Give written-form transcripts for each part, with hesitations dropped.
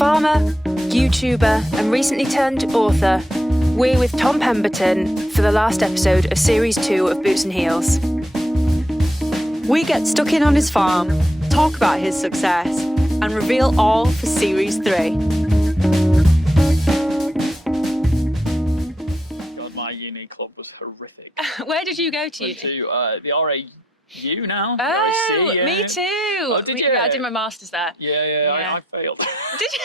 Farmer, YouTuber and recently turned author, we're with Tom Pemberton for the last episode of Series 2 of Boots and Heels. We get stuck in on his farm, talk about his success and reveal all for Series 3. God, my uni club was horrific. Where did you go to? Went to the RAU now. Oh, RAC, yeah. me too. Oh, did you? Yeah, I did my master's there. Yeah. I failed. Did you?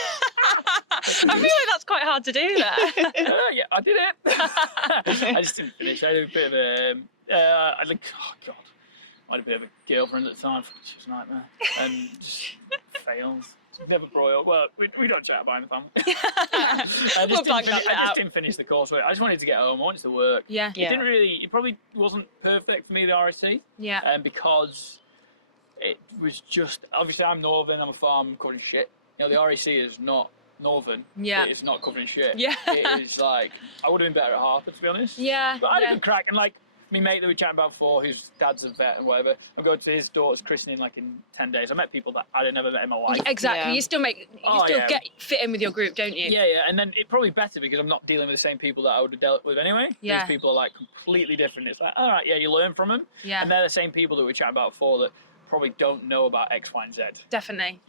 I feel like that's quite hard to do there. Yeah, I did it. I just didn't finish. I had a bit of a, I had a bit of a girlfriend at the time. She was a nightmare. And just failed. Never broiled. Well, we don't chat about it in the family. I just didn't finish the coursework. I just wanted to get home. I wanted to work. Yeah. It probably wasn't perfect for me, the RSC. Yeah. Because it was just, obviously I'm Northern, I'm a farm covering shit. You know, the RAC is not Northern. Yeah. It is not covering shit. Yeah. It is like, I would have been better at Harper, to be honest. Yeah. But I had a good crack, and like, my mate that we were chatting about before, whose dad's a vet and whatever, I'm going to his daughter's christening like in 10 days. I met people that I'd never met in my life. Exactly. Yeah. You still get fit in with your group, don't you? Yeah, and then it's probably better because I'm not dealing with the same people that I would have dealt with anyway. Yeah. These people are like completely different. It's like, all right, yeah, you learn from them. Yeah. And they're the same people that we were chatting about before that probably don't know about X, Y, and Z. Definitely.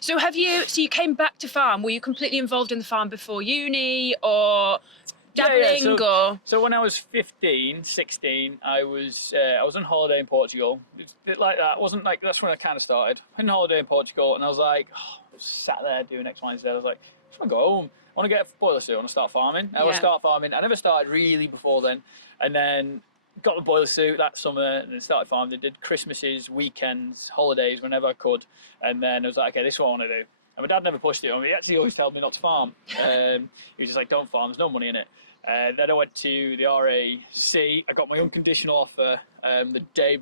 So you came back to farm, were you completely involved in the farm before uni or dabbling or? So when I was 15, 16, I was on holiday in Portugal. It's a bit like that. It wasn't like, that's when I kind of started. On holiday in Portugal, and I was like, I was sat there doing X, Y, and Z. I was like, I just want to go home. I want to get a boiler suit. I want to start farming. I want to start farming. I never started really before then. And then got the boiler suit that summer and then started farming. I did Christmases, weekends, holidays, whenever I could. And then I was like, okay, this is what I want to do. And my dad never pushed it on me. He actually always told me not to farm. He was just like, don't farm, there's no money in it. Then I went to the RAC. I got my unconditional offer the day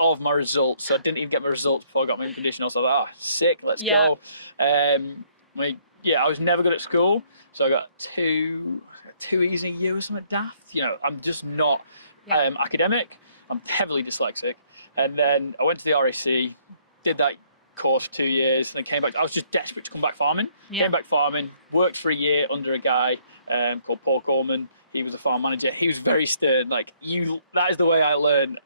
of my results. So I didn't even get my results before I got my unconditional. So I was like, sick, let's go. I was never good at school. So I got two E's in a year or something daft. You know, I'm just not academic. I'm heavily dyslexic. And then I went to the RAC, did that course for 2 years, and then came back. I was just desperate to come back farming. Came back farming, worked for a year under a guy called Paul Coleman. He was a farm manager. He was very stern. Like, that is the way I learned,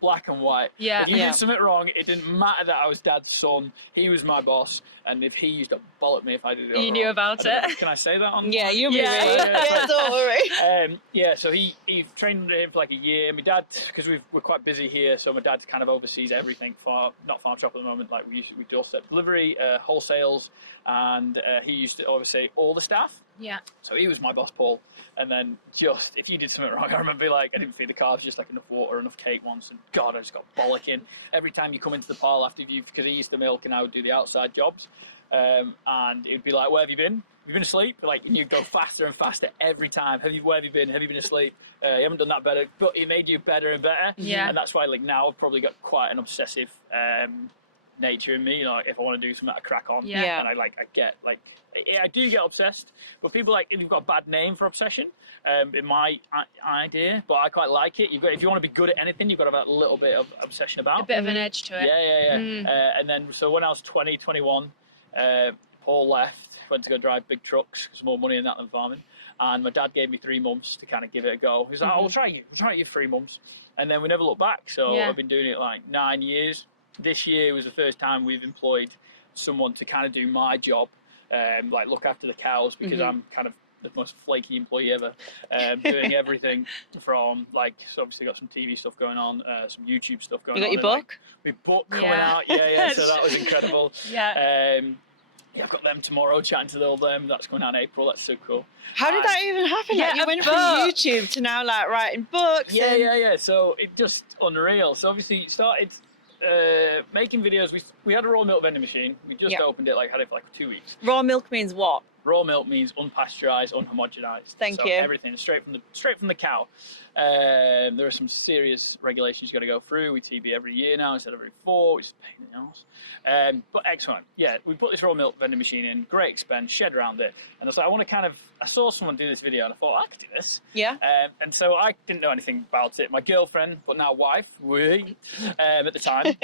black and white. Yeah. If you did something wrong, it didn't matter that I was dad's son. He was my boss, and if he used to bollock me if I did it You knew about it. Can I say that on? Yeah, you'll be Yeah, don't worry. So he trained him for like a year. My dad, because we're quite busy here, so my dad kind of oversees everything not farm shop at the moment. Like we doorstep delivery, wholesales, and he used to oversee all the staff. Yeah. So he was my boss, Paul. And then just, if you did something wrong, I remember like, I didn't feed the calves just like enough water, enough cake once, and God, I just got bollocking. Every time you come into the parlour after because he used to milk and I would do the outside jobs, and it'd be like, where have you been? Have you been asleep? Like, and you'd go faster and faster every time. Where have you been? Have you been asleep? You haven't done that better, but it made you better and better. Yeah. And that's why like now I've probably got quite an obsessive nature in me. You know, like, if I want to do something, I crack on. Yeah. And I do get obsessed, but people like, you've got a bad name for obsession, in my idea, but I quite like it. If you want to be good at anything, you've got to have a little bit of obsession about. A bit of an edge to it. Yeah. And then, so when I was 20, 21, Paul left, went to go drive big trucks, because more money in that than farming. And my dad gave me 3 months to kind of give it a go. He was like, we'll try you 3 months. And then we never looked back. So I've been doing it like 9 years. This year was the first time we've employed someone to kind of do my job, like look after the cows, because I'm kind of the most flaky employee ever, doing everything from like, so obviously got some TV stuff going on, some YouTube stuff going on. You got your book? My book coming out, so that was incredible. I've got them tomorrow, chatting to all them. That's coming out in April. That's so cool. How did that even happen? Yeah, like, you went book. from YouTube to now like writing books. Yeah. So it just unreal. So obviously started making videos. We had a raw milk vending machine. We just opened it, had it for like 2 weeks. Raw milk means what? Raw milk means unpasteurized, unhomogenized. Thank so you. Everything straight from the cow. There are some serious regulations you got to go through. We TB every year now instead of every 4, which is a pain in the arse. But excellent. Yeah, we put this raw milk vending machine in. Great expense, shed around it. And I was like, I saw someone do this video and I thought, I could do this. Yeah. And so I didn't know anything about it. My girlfriend, but now wife, at the time,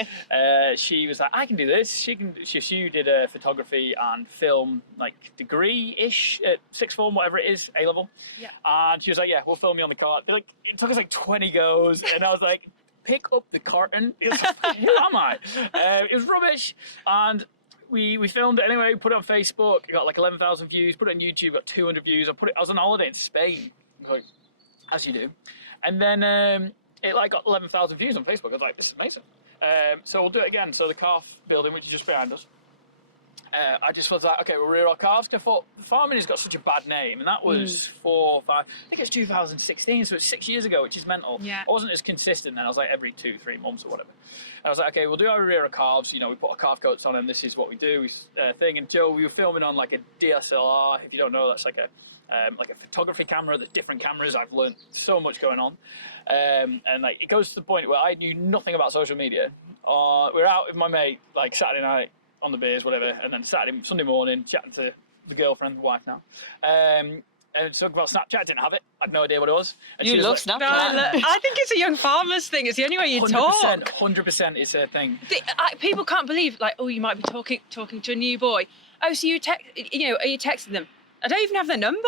she was like, I can do this. She did a photography and film like degree-ish at sixth form, whatever it is, A level. Yeah. And she was like, yeah, we'll film you on the cart. Like, it took us like 20 goes, and I was like, pick up the carton. It was like, who am I? It was rubbish, and we filmed it anyway. We put it on Facebook. It got like 11,000 views. Put it on YouTube. Got 200 views. I was on holiday in Spain, like, as you do, and then it like got 11,000 views on Facebook. I was like, this is amazing. So we'll do it again. So the calf building, which is just behind us. I just was like, okay, we'll rear our calves. Because I thought farming has got such a bad name, and that was 4, 5. I think it's 2016, so it's 6 years ago, which is mental. Yeah. I wasn't as consistent then. I was like every 2-3 months or whatever. And I was like, okay, we'll do our rear our calves. You know, we put our calf coats on them. This is what we do. Thing. And Joe, we were filming on like a DSLR. If you don't know, that's like a photography camera. There's different cameras. I've learned so much going on, and like it goes to the point where I knew nothing about social media. We're out with my mate like Saturday night on the beers, whatever, and then Sunday morning chatting to the girlfriend, the wife now, and talking about Snapchat. I didn't have it. I had no idea what it was. And You she was love like, Snapchat. I think it's a young farmer's thing. It's the only way you 100%, talk. 100% it's a thing. People can't believe, like, oh, you might be talking to a new boy. Oh, so are you texting them? I don't even have their number.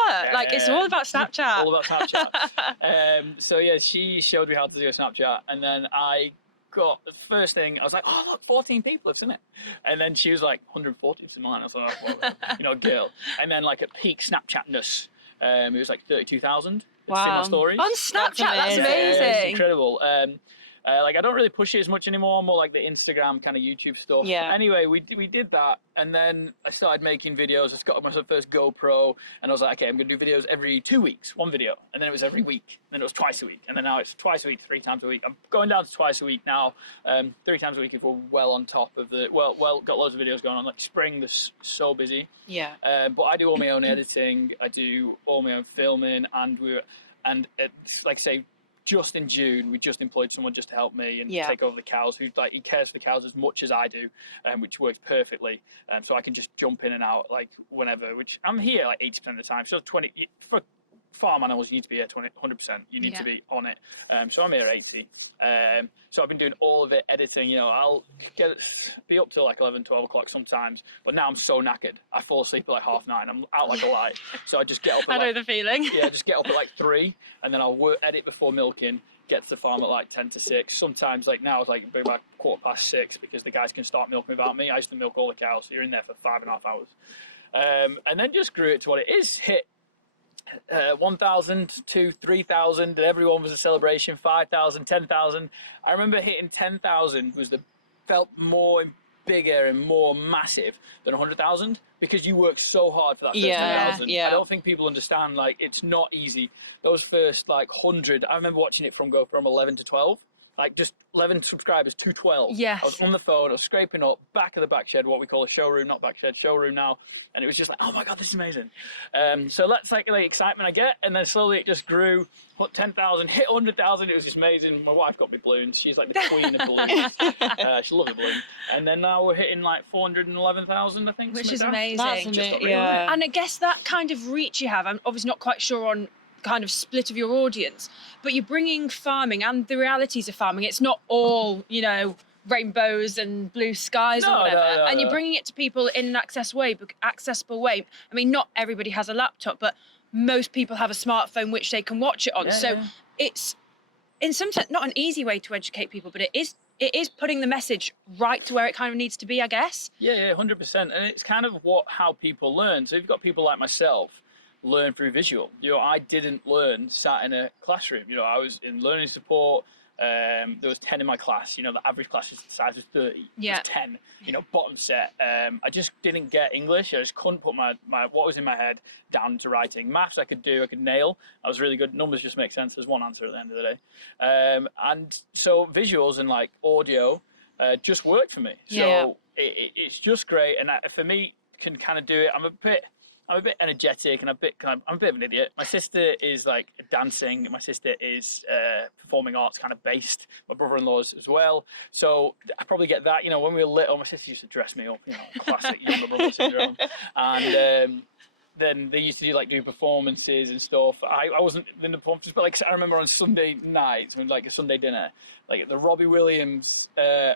It's all about Snapchat. All about Snapchat. So yeah, she showed me how to do a Snapchat, and then I got the first thing. I was like, oh look, 14 people have seen it, and then she was like 140 to mine. I was like, oh, well, girl. And then like at peak Snapchatness, it was like 32,000. Wow. See my stories. On Snapchat, that's amazing. It's incredible. Like I don't really push it as much anymore. More like the Instagram kind of YouTube stuff. Yeah. Anyway, we did that, and then I started making videos. I got my first GoPro, and I was like, okay, I'm gonna do videos every 2 weeks, one video, and then it was every week, and then it was twice a week, and then now it's twice a week, 3 times a week. I'm going down to twice a week now. 3 times a week if we're well on top of the got loads of videos going on. Like spring, this so busy. Yeah. But I do all my own editing. I do all my own filming, and it's like I say. Just in June, we just employed someone just to help me and take over the cows. He cares for the cows as much as I do, which works perfectly. So I can just jump in and out like whenever. Which I'm here like 80% of the time. So 20 for farm animals, you need to be here 100%. You need to be on it. So I'm here 80. So I've been doing all of it, editing. I'll be up till like 11, 12 o'clock sometimes. But now I'm so knackered. I fall asleep at like 9:30. I'm out like a light. So I just get up. I know the feeling. Yeah, just get up at like 3, and then I'll edit before milking. Get to the farm at like 10 to 6. Sometimes like now it's like about 6:15 because the guys can start milking without me. I used to milk all the cows, so you're in there for 5.5 hours. And then just grew it to what it is. Hit 1,000 to 3,000, and everyone was a celebration. 5,000, 10,000. I remember hitting 10,000 felt more bigger and more massive than 100,000 because you work so hard for that first 10,000. I don't think people understand, like, it's not easy. Those first like 100, I remember watching it go from 11 to 12. Like just 11 subscribers to 12. Yes. I was on the phone, I was scraping up back of the back shed, what we call a showroom, not back shed, showroom now. And it was just like, oh my God, this is amazing. So that's like the excitement I get. And then slowly it just grew, 10,000, hit 100,000. It was just amazing. My wife got me balloons. She's like the queen of balloons. She loves a balloon. And then now we're hitting like 411,000, I think. Which is like amazing. That's amazing. And I guess that kind of reach you have, I'm obviously not quite sure on kind of split of your audience, but you're bringing farming and the realities of farming. It's not all, rainbows and blue skies or whatever. And you're bringing it to people in an accessible way. I mean, not everybody has a laptop, but most people have a smartphone which they can watch it on. It's in some sense not an easy way to educate people, but it is putting the message right to where it kind of needs to be, I guess. Yeah, 100%. And it's kind of how people learn. So you've got people like myself learn through visual. I didn't learn sat in a classroom. I was in learning support. There was 10 in my class. The average class size was 30. Yeah. It was 10. Bottom set. I just didn't get English. I just couldn't put my what was in my head down into writing. Maths I could do. I could nail. I was really good. Numbers just make sense. There's one answer at the end of the day. And so visuals and like audio just worked for me. So it's just great. And for me, can kind of do it. I'm a bit I'm a bit energetic and I'm a bit of an idiot. My sister is like dancing. My sister is performing arts kind of based. My brother-in-law's as well. So I probably get that. You know, when we were little, my sister used to dress me up. You know, classic younger brother syndrome. And then they used to do performances and stuff. I wasn't in the performances, but like I remember on Sunday nights, when like a Sunday dinner, like the Robbie Williams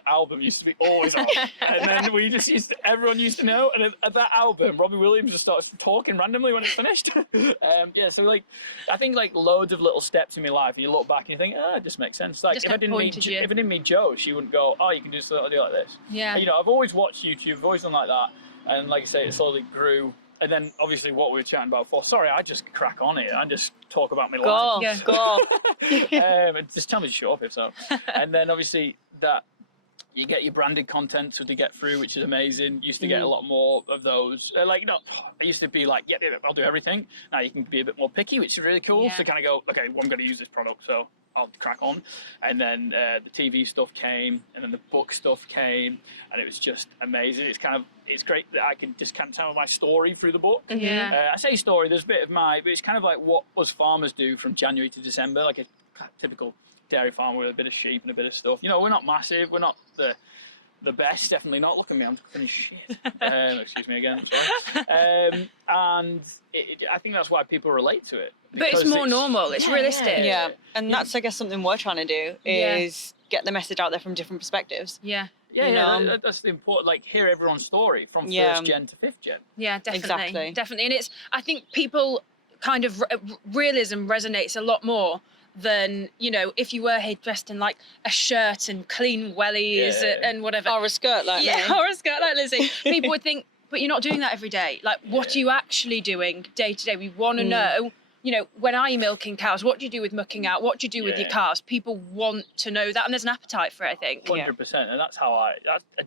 album used to be always on, and then everyone used to know. And at that album, Robbie Williams just started talking randomly when it finished. Yeah, so like I think like loads of little steps in my life, and you look back and you think, it just makes sense. Like Just if I didn't meet Jo, she wouldn't go, you can do something like this. Yeah. You know, I've always watched YouTube, I've always done like that, and like I say, it slowly grew. And then obviously what we were chatting about before, sorry, I just crack on here and just talk about my life. Go. Just tell me to shut up if so. And then obviously that you get your branded content to get through, which is amazing. Used to get a lot more of those. I used to be like, yeah, I'll do everything. Now you can be a bit more picky, which is really cool. Yeah. So kind of go, okay, well, I'm going to use this product, so I'll crack on. And then the TV stuff came, and then the book stuff came, and it was just amazing. It's great that I can just kind of tell my story through the book. Yeah. I say story, there's a bit of but it's kind of like what us farmers do from January to December, like a typical dairy farm with a bit of sheep and a bit of stuff. You know, we're not massive, we're not the best, definitely not. Look at me, I'm cooking shit. Excuse me again, I'm sorry. And I think that's why people relate to it. But it's more normal, it's realistic. Yeah, and that's, I guess, something we're trying to do is get the message out there from different perspectives. Yeah. Yeah, that's the important, like, hear everyone's story from first gen to fifth gen. Yeah, definitely. Exactly. Definitely. And I think people kind of, realism resonates a lot more than, you know, if you were dressed in like a shirt and clean wellies and whatever. Or a skirt like me. Or a skirt like Lizzie. People would think, but you're not doing that every day. Like, what are you actually doing day to day? We want to know, you know, when are you milking cows? What do you do with mucking out? What do you do with your calves? People want to know that, and there's an appetite for it, I think. 100%, and that's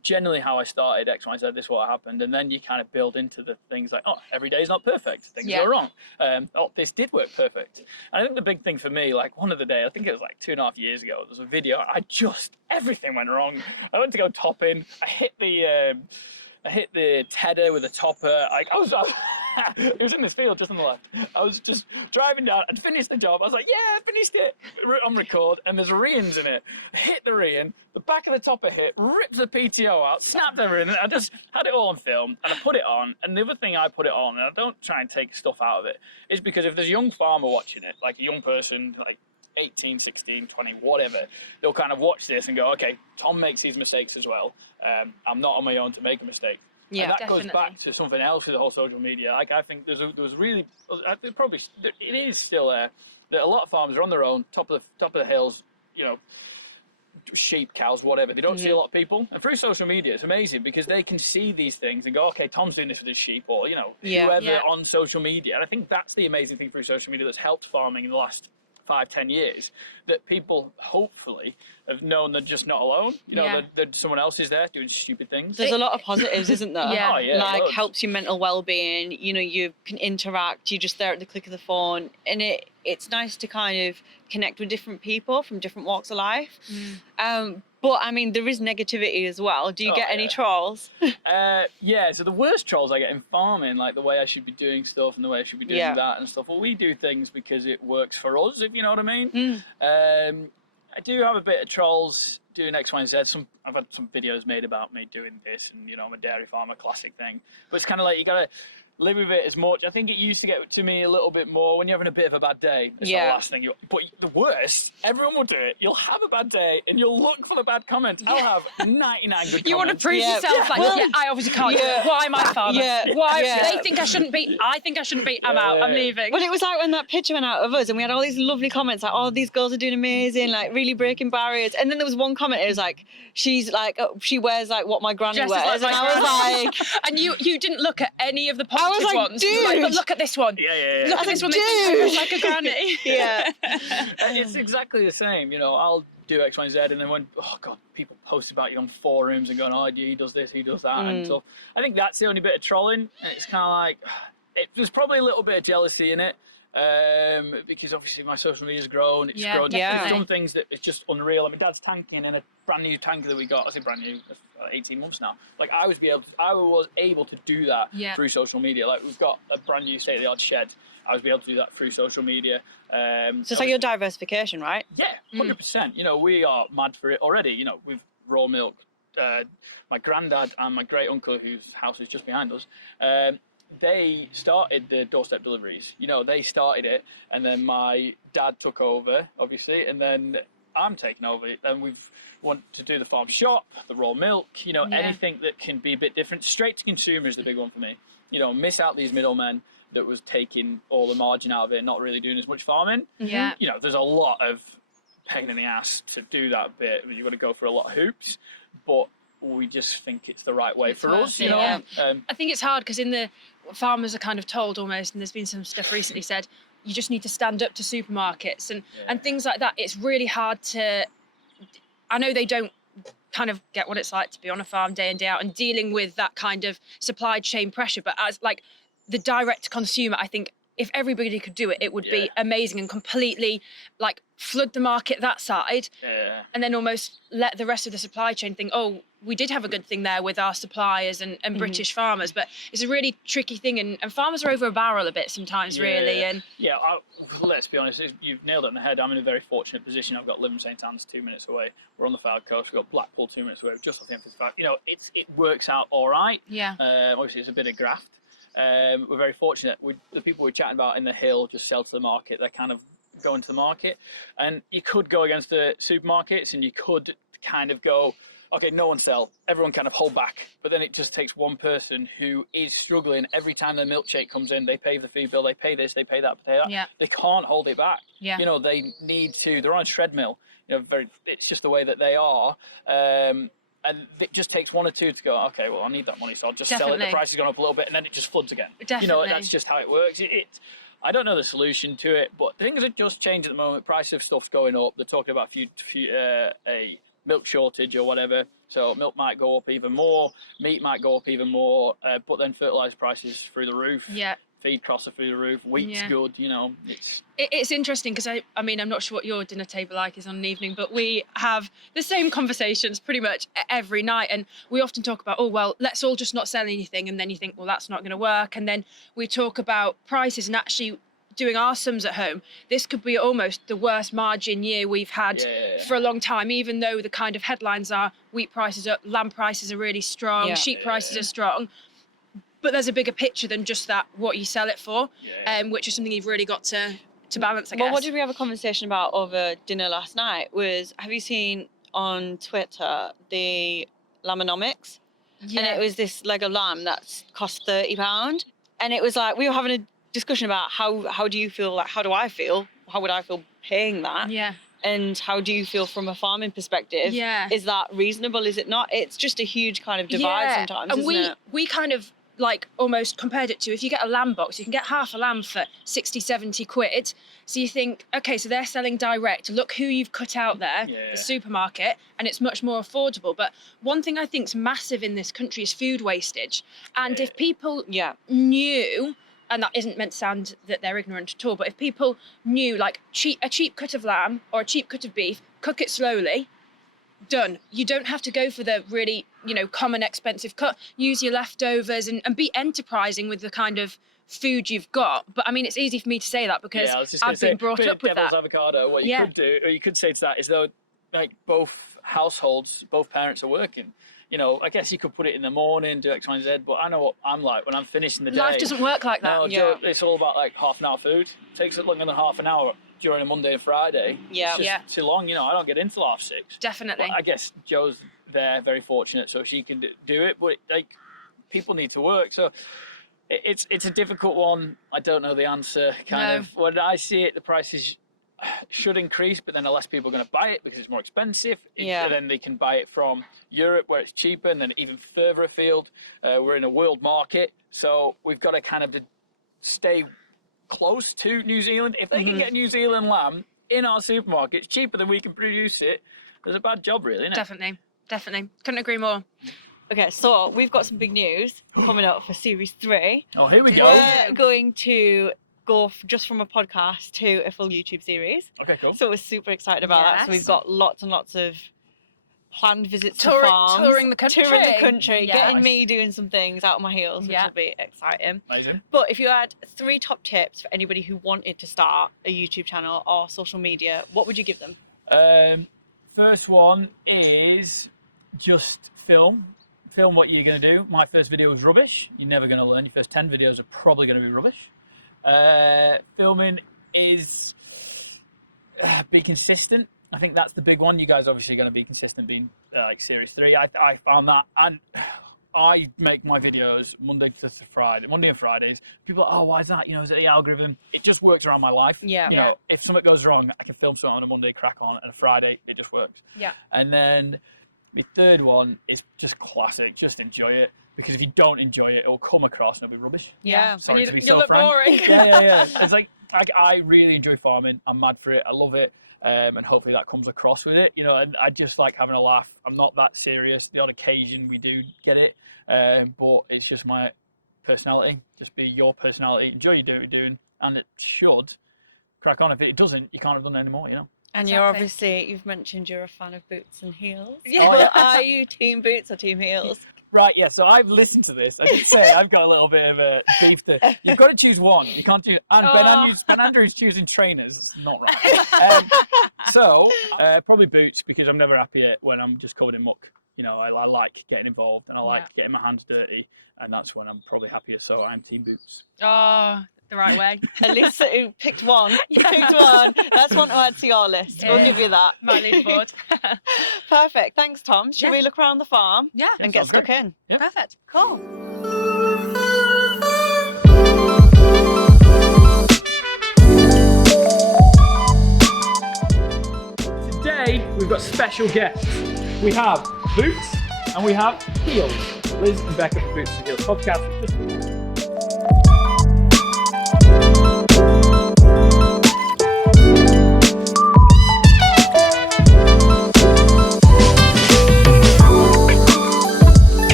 generally how I started X, Y, Z. This is what happened, and then you kind of build into the things like, every day is not perfect. Things go wrong. This did work perfect. And I think the big thing for me, like one of the days, I think it was like 2.5 years ago, there was a video. Everything went wrong. I went to go top in. I hit the tedder with a topper. It was in this field just on the left. I was just driving down and finished the job. I was like, yeah, I finished it on record, and there's reins in it. I hit the rein, the back of the topper hit, ripped the PTO out, snapped everything. I just had it all on film, and I put it on. And the other thing I put it on, and I don't try and take stuff out of it, is because if there's a young farmer watching it, like a young person, like 18, 16, 20, whatever, they'll kind of watch this and go, okay, Tom makes these mistakes as well. I'm not on my own to make a mistake. Yeah, and that definitely. goes back to something else with the whole social media. Like, I think it is still there that a lot of farmers are on their own, top of the hills, you know, sheep, cows, whatever. They don't see a lot of people. And through social media, it's amazing because they can see these things and go, okay, Tom's doing this with his sheep, or, you know, whoever on social media. And I think that's the amazing thing through social media that's helped farming in the last 5-10 years, that people hopefully have known they're just not alone. You know, that someone else is there doing stupid things. There's a lot of positives, isn't there? Yeah. Oh, yeah, like loads. helps your mental well-being. You know, you can interact. You're just there at the click of the phone, and it's nice to kind of connect with different people from different walks of life. But I mean, there is negativity as well. Do you get any trolls? So the worst trolls I get in farming, like the way I should be doing stuff and the way I should be doing that and stuff. Well, we do things because it works for us, if you know what I mean. I do have a bit of trolls doing X, Y, and Z. I've had some videos made about me doing this, and, you know, I'm a dairy farmer, classic thing. But it's kind of like you gotta live with it as much. I think it used to get to me a little bit more when you're having a bit of a bad day. It's the last thing but the worst, everyone will do it. You'll have a bad day and you'll look for the bad comments. I'll have 99 good comments. You want to prove yourself, I obviously can't do it. Why am I farmer? Why? They think I shouldn't be. I think I shouldn't be. I'm out. I'm leaving. Well, it was like when that picture went out of us and we had all these lovely comments like, oh, these girls are doing amazing, like really breaking barriers. And then there was one comment, it was like, she's like, she wears like what my granny wears. And I was like... And you didn't look at any of the positive ones. Dude. Like, but look at this one. Look at this one. It's like a granny. It's exactly the same. You know, I'll do X, Y, and Z, and then when, oh God, people post about you on forums and going, oh, he does this, he does that, and so I think that's the only bit of trolling, and it's kind of like, there's probably a little bit of jealousy in it, because obviously my social media's grown. It's Yeah, grown. definitely. It's done things that it's just unreal. I mean, Dad's tanking in a brand new tanker that we got. I say brand new, 18 months now. Like I was able to do that Yeah. through social media. Like we've got a brand new state-of-the-art shed. I was able to do that through social media. So it's like your diversification, right? Yeah, 100%. You know, we are mad for it already. You know, with raw milk. My granddad and my great uncle, whose house is just behind us, they started the doorstep deliveries. You know, they started it, and then my dad took over, obviously, and then I'm taking over. And we've want to do the farm shop, the raw milk. You know, Yeah. anything that can be a bit different. Straight to consumer is the big one for me. You know, miss out these middlemen that was taking all the margin out of it, not really doing as much farming. Yeah. You know, there's a lot of pain in the ass to do that bit. You've got to go for a lot of hoops, but we just think it's the right way for us, you know. Yeah. I think it's hard because in the farmers are kind of told almost, and there's been some stuff recently said, you just need to stand up to supermarkets and things like that. It's really hard to. I know they don't kind of get what it's like to be on a farm day in day out and dealing with that kind of supply chain pressure, but as like the direct consumer, I think if everybody could do it, it would be amazing and completely like flood the market that side, and then almost let the rest of the supply chain think, oh, we did have a good thing there with our suppliers and British farmers. But it's a really tricky thing, and farmers are over a barrel a bit sometimes, really. And let's be honest, you've nailed it on the head. I'm in a very fortunate position. I've got Lytham St Anne's 2 minutes away. We're on the Fylde coast. We've got Blackpool 2 minutes away. Just off the M55. You know, it works out all right. Yeah. Obviously, it's a bit of graft. We're very fortunate. The people we're chatting about in the hill just sell to the market. They kind of go into the market, and you could go against the supermarkets, and you could kind of go, okay, no one sell, everyone kind of hold back. But then it just takes one person who is struggling. Every time their milkshake comes in, they pay the feed bill, they pay this, they pay that, pay that. Yeah. They can't hold it back. Yeah. You know, they need to. They're on a treadmill. You know, it's just the way that they are. And it just takes one or two to go, okay, well, I need that money, so I'll just sell it. The price has gone up a little bit, and then it just floods again. Definitely. You know, that's just how it works. I don't know the solution to it, but things are just changing at the moment. Price of stuff's going up. They're talking about a milk shortage or whatever. So milk might go up even more, meat might go up even more, but then fertilizer prices through the roof. Yeah. Feed costs are through the roof. Wheat's good, you know. It's interesting because I mean, I'm not sure what your dinner table like is on an evening, but we have the same conversations pretty much every night, and we often talk about, oh well, let's all just not sell anything, and then you think, well, that's not going to work, and then we talk about prices and actually doing our sums at home. This could be almost the worst margin year we've had for a long time, even though the kind of headlines are wheat prices up, lamb prices are really strong, sheep prices are strong. But there's a bigger picture than just that, what you sell it for, which is something you've really got to balance, I guess. Well, what did we have a conversation about over dinner last night was, have you seen on Twitter the lambonomics? Yeah. And it was this leg of lamb that cost £30. And it was like, we were having a discussion about how do you feel, like, how do I feel? How would I feel paying that? Yeah. And how do you feel from a farming perspective? Yeah. Is that reasonable? Is it not? It's just a huge kind of divide sometimes, and isn't it? we kind of like almost compared it to, if you get a lamb box, you can get half a lamb for 60, 70 quid. So you think, okay, so they're selling direct. Look who you've cut out there, the supermarket, and it's much more affordable. But one thing I think's massive in this country is food wastage. And if people knew, and that isn't meant to sound that they're ignorant at all, but if people knew, like, a cheap cut of lamb or a cheap cut of beef, cook it slowly, done. You don't have to go for the really, common expensive cut. Use your leftovers and be enterprising with the kind of food you've got. But I mean, it's easy for me to say that because I've been brought up with devil's that. Avocado. What you could do, or you could say to that, is though, like, both households, both parents are working. You know, I guess you could put it in the morning, do X, Y, and Z, but I know what I'm like when I'm finishing the day. Life doesn't work like that. No, it's all about like half an hour food. It takes it longer than half an hour during a Monday and Friday. Yeah. It's just too long, I don't get in till 6:30. Definitely. But I guess Jo's there, very fortunate, so she can do it, but people need to work. So it's a difficult one. I don't know the answer. When I see it, the prices should increase, but then less people are going to buy it because it's more expensive. Then they can buy it from Europe where it's cheaper, and then even further afield. We're in a world market, so we've got to kind of stay close to New Zealand. If they can get New Zealand lamb in our supermarkets cheaper than we can produce it, there's a bad job, really, isn't it? Definitely. Couldn't agree more. Okay, so we've got some big news coming up for Series 3. Oh, here we go. We're going to go just from a podcast to a full YouTube series. Okay, cool. So we're super excited about that. So Yes. we've got lots and lots of planned visits to Touring farms, the country. getting Nice. me doing some things out of my heels, which Yeah. will be exciting. Amazing. But if you had 3 top tips for anybody who wanted to start a YouTube channel or social media, what would you give them? First one is just film. Film what you're going to do. My first video was rubbish. You're never going to learn. Your first 10 videos are probably going to be rubbish. Filming is be consistent. I think that's the big one. You guys obviously going to be consistent being like series 3. I found that, and I make my videos Monday and Fridays. People are like, oh, why is that? You know, is it the algorithm? It just works around my life. Yeah. You know, if something goes wrong, I can film something on a Monday, crack on, and a Friday, it just works. Yeah. And then my third one is just classic. Just enjoy it, because if you don't enjoy it, it'll come across and it'll be rubbish. Yeah. Sorry And to be you so look frank. boring. Yeah. It's like I really enjoy farming. I'm mad for it. I love it. And hopefully that comes across with it, you know. And I just like having a laugh. I'm not that serious. The odd occasion we do get it, but it's just my personality. Just be your personality. Enjoy what you're doing, and it should crack on. If it doesn't, you can't have done it anymore, you know. And Exactly. you've mentioned you're a fan of boots and heels. Yeah. Well, are you team boots or team heels? Right, yeah. So I've listened to this. I did say I've got a little bit of a beef there. You've got to choose one. You can't do. And Ben Andrews choosing trainers. It's not right. So probably boots, because I'm never happy when I'm just covered in muck. You know, I like getting involved, and I like getting my hands dirty, and that's when I'm probably happiest. So I'm team boots. Oh, the right way. Alyssa, who picked one. You picked one. That's one to add to your list. We'll Yeah. give you that. My leaderboard. Perfect. Thanks, Tom. Should Yeah. we look around the farm Yeah. and get sounds stuck great. in? Yeah. Perfect. Cool. Today we've got special guests. We have Boots and we have Heels. Liz and Becca from Boots and Heels podcast.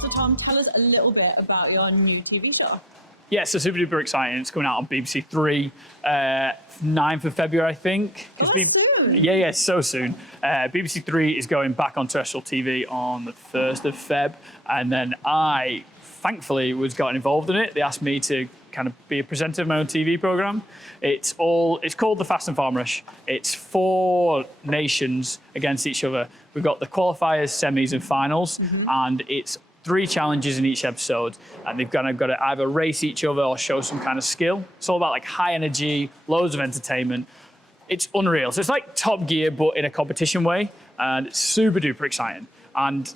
So Tom, tell us a little bit about your new TV show. Yeah, so super duper exciting. It's coming out on BBC Three, 9th of February, I think. Oh, that's soon. Yeah, so soon. BBC Three is going back on terrestrial TV on the 1st of Feb, and then I, thankfully, gotten involved in it. They asked me to kind of be a presenter of my own TV program. It's called The Fast and Farmerish. It's 4 nations against each other. We've got the qualifiers, semis, and finals, and it's 3 challenges in each episode, and they've kind of got to either race each other or show some kind of skill. It's all about like high energy, loads of entertainment. It's unreal. So it's like Top Gear, but in a competition way, and it's super duper exciting. And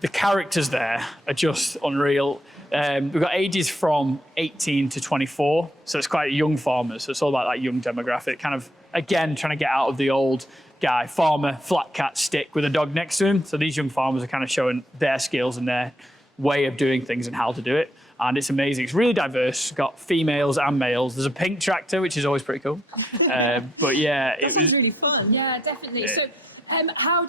the characters there are just unreal. We've got ages from 18 to 24, so it's quite young farmers. So it's all about that young demographic, kind of, again, trying to get out of the old guy, farmer, flat cat stick with a dog next to him. So these young farmers are kind of showing their skills and their way of doing things and how to do it. And it's amazing. It's really diverse. It's got females and males. There's a pink tractor, which is always pretty cool. But yeah, That sounds really fun. Yeah, definitely. Yeah. So, how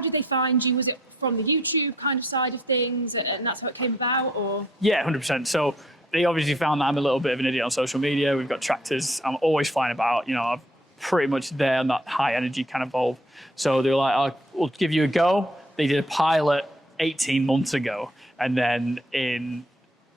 did they find you? Was it from the YouTube kind of side of things, and that's how it came about, or? Yeah, 100%. So they obviously found that I'm a little bit of an idiot on social media. We've got tractors. I'm always flying about. You know, I'm pretty much there on that high energy kind of vibe. So they were like, we'll give you a go. They did a pilot 18 months ago. And then in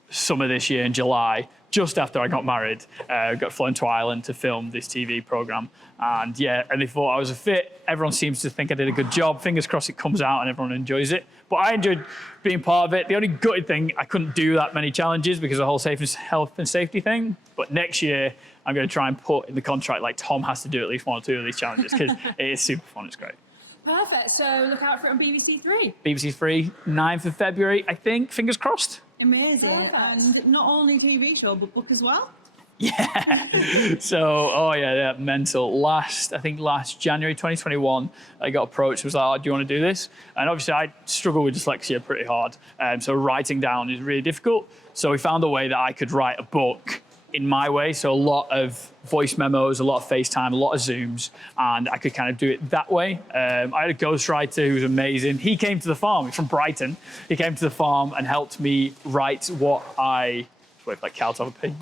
summer this year, in July, just after I got married. Got flown to Ireland to film this TV program. And yeah, and they thought I was a fit. Everyone seems to think I did a good job. Fingers crossed it comes out and everyone enjoys it. But I enjoyed being part of it. The only gutted thing, I couldn't do that many challenges because of the whole health and safety thing. But next year, I'm going to try and put in the contract, like, Tom has to do at least 1 or 2 of these challenges because it is super fun. It's great. Perfect. So look out for it on BBC Three. BBC Three, 9th of February, I think. Fingers crossed. Amazing. Perfect. And not only TV show, but book as well. Yeah. So, mental. I think last January 2021, I got approached. Was like, oh, do you want to do this? And obviously, I struggle with dyslexia pretty hard. So writing down is really difficult. So we found a way that I could write a book in my way. So a lot of voice memos, a lot of FaceTime, a lot of Zooms, and I could kind of do it that way. I had a ghostwriter who was amazing. He came to the farm. He's from Brighton. He came to the farm and helped me write what I... Wait, like cows have a pig.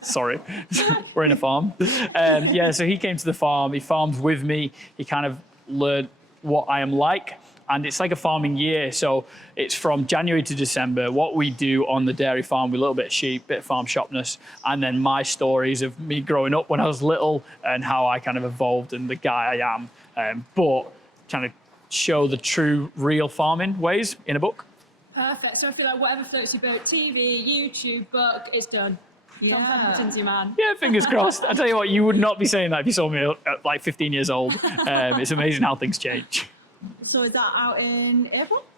Sorry, we're in a farm. So he came to the farm, he farmed with me, he kind of learned what I am like, and it's like a farming year, so it's from January to December, what we do on the dairy farm with a little bit of sheep, bit of farm shopness, and then my stories of me growing up when I was little and how I kind of evolved and the guy I am, but trying to show the true, real farming ways in a book. Perfect. So I feel like whatever floats your boat, TV, YouTube, book, it's done. Tom Yeah. Pemberton's your man. Yeah, fingers crossed. I tell you what, you would not be saying that if you saw me at like 15 years old. It's amazing how things change. So is that out in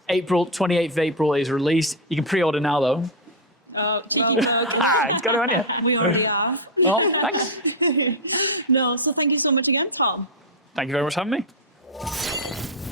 April? 28th of April is released. You can pre-order now, though. Oh, cheeky plug. Got it on you. We already are. Well, thanks. No, so thank you so much again, Tom. Thank you very much for having me.